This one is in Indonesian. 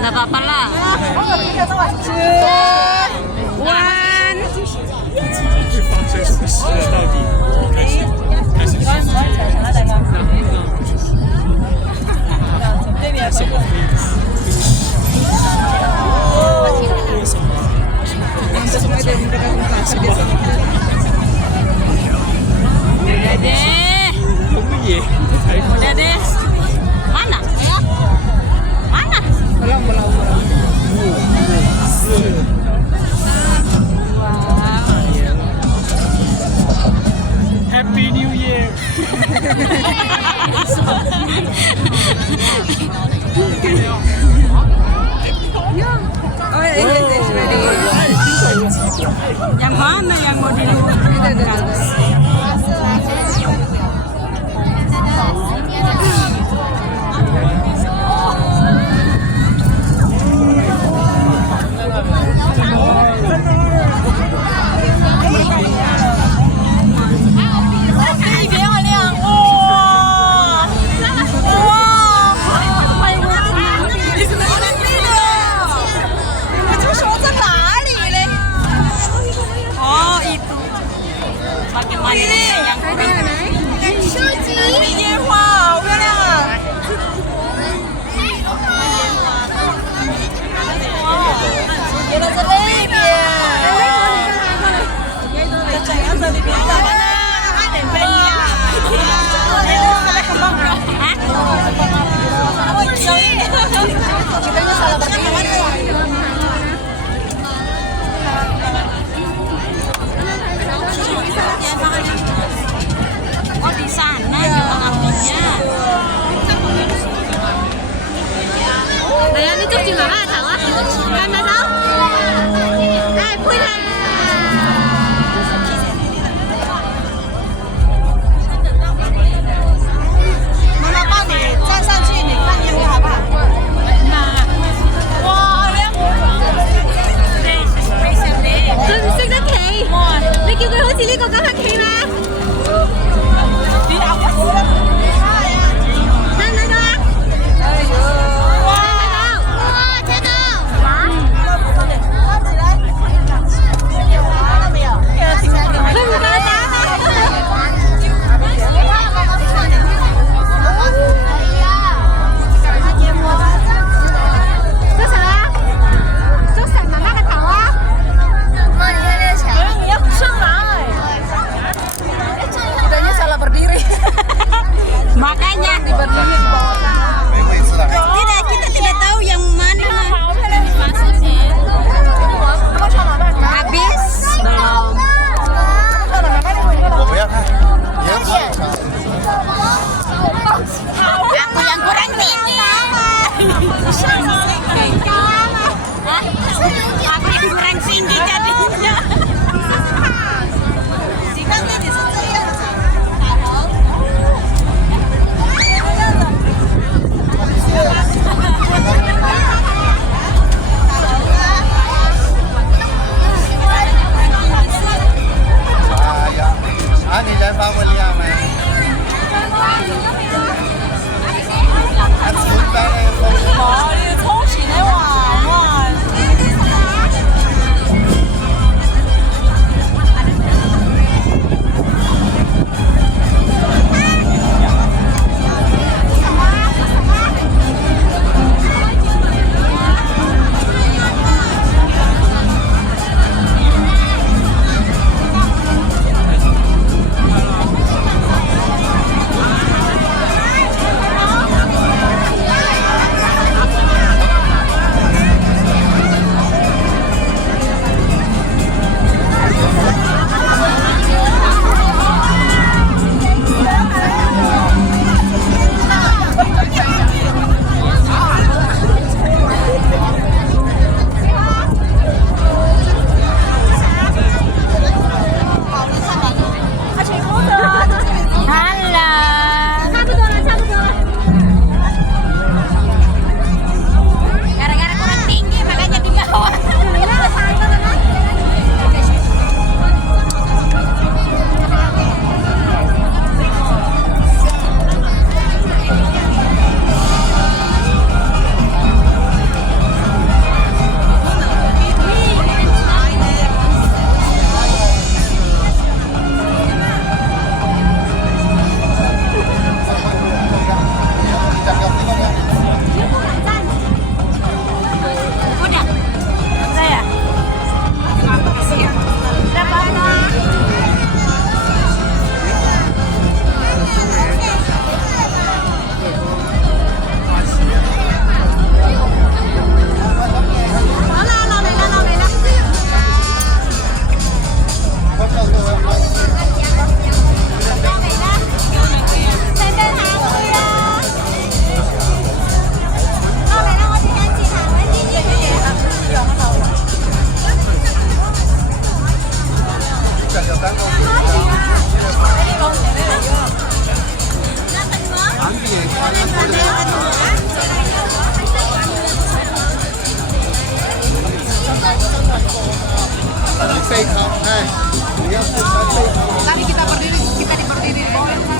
Nggak apa-apa lah. One. 会发生什么事了？到底开始去什么 Udah deh. Udah deh. Mana? Mana? Happy New Year！ Oh, it's ready. Yang mana yang mau di Bagaimana yang Oh di sana jembatan apinya. Này, đi chúc chị Ngọc Thảo á. Em là sao? Ê, Quy Hà. 妈妈帮你站上去，你看烟火好不好？哇，烟火佢唔識得企。你叫佢好似呢個咁樣企嘛？你打不死了。睇唔睇到啊？哎呦，睇到。哇，睇到。fake hug. Hey, you have to fake hug. Tadi kita berdiri, kita di berdiri.